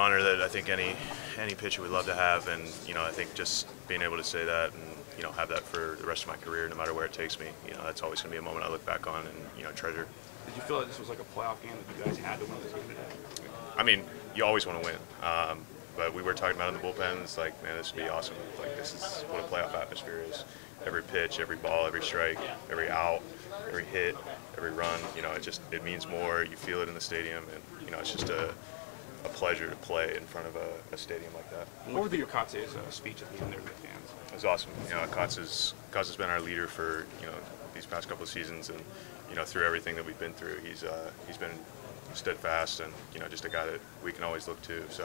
Honor that I think any pitcher would love to have, and I think just being able to say that and have that for the rest of my career, no matter where it takes me, that's always going to be a moment I look back on and treasure. Did you feel like this was like a playoff game that you guys had to win this game today? I mean, you always want to win, but we were talking about in the bullpen. It's like, man, this would be awesome. Like, this is what a playoff atmosphere is. Every pitch, every ball, every strike, every out, every hit, every run. It means more. You feel it in the stadium, and it's just a pleasure to play in front of a stadium like that. What were Kotze's speech at the end there to the fans? It was awesome. Kotze's been our leader for these past couple of seasons, and through everything that we've been through, he's been steadfast and just a guy that we can always look to. So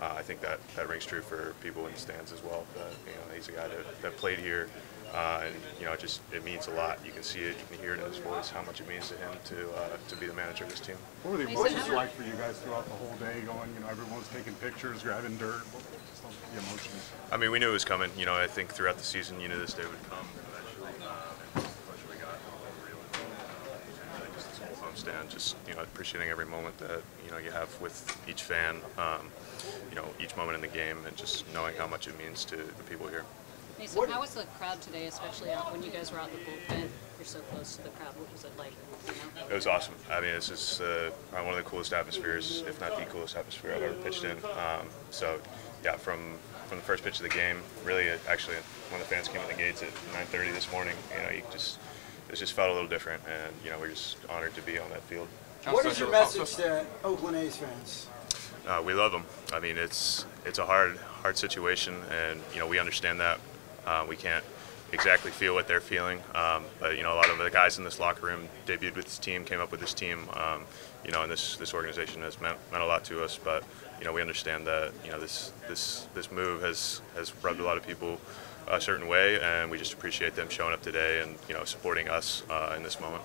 I think that rings true for people in the stands as well. That he's a guy that played here, and it means a lot. You can see it, you can hear it in his voice how much it means to him to be the manager of this team. What were the emotions like for you guys throughout the whole day? Going, everyone was taking pictures, grabbing dirt. What were just the emotions? I mean, we knew it was coming. I think throughout the season, you knew this day would come eventually. We got real. Just this whole homestand, just appreciating every moment that you have with each fan. Each moment in the game, and just knowing how much it means to the people here. Mason, how was the crowd today, especially when you guys were out in the bullpen? You're so close to the crowd. What was it like? It was awesome. I mean, this is one of the coolest atmospheres, if not the coolest atmosphere I've ever pitched in. So, yeah, from the first pitch of the game, really, actually, when the fans came in the gates at 9:30 this morning, it just felt a little different, and we're just honored to be on that field. What is your message to Oakland A's fans? We love them. I mean, it's a hard situation, and we understand that. We can't exactly feel what they're feeling, but a lot of the guys in this locker room debuted with this team, came up with this team, and this organization has meant a lot to us. But we understand that this move has rubbed a lot of people a certain way, and we just appreciate them showing up today and supporting us in this moment.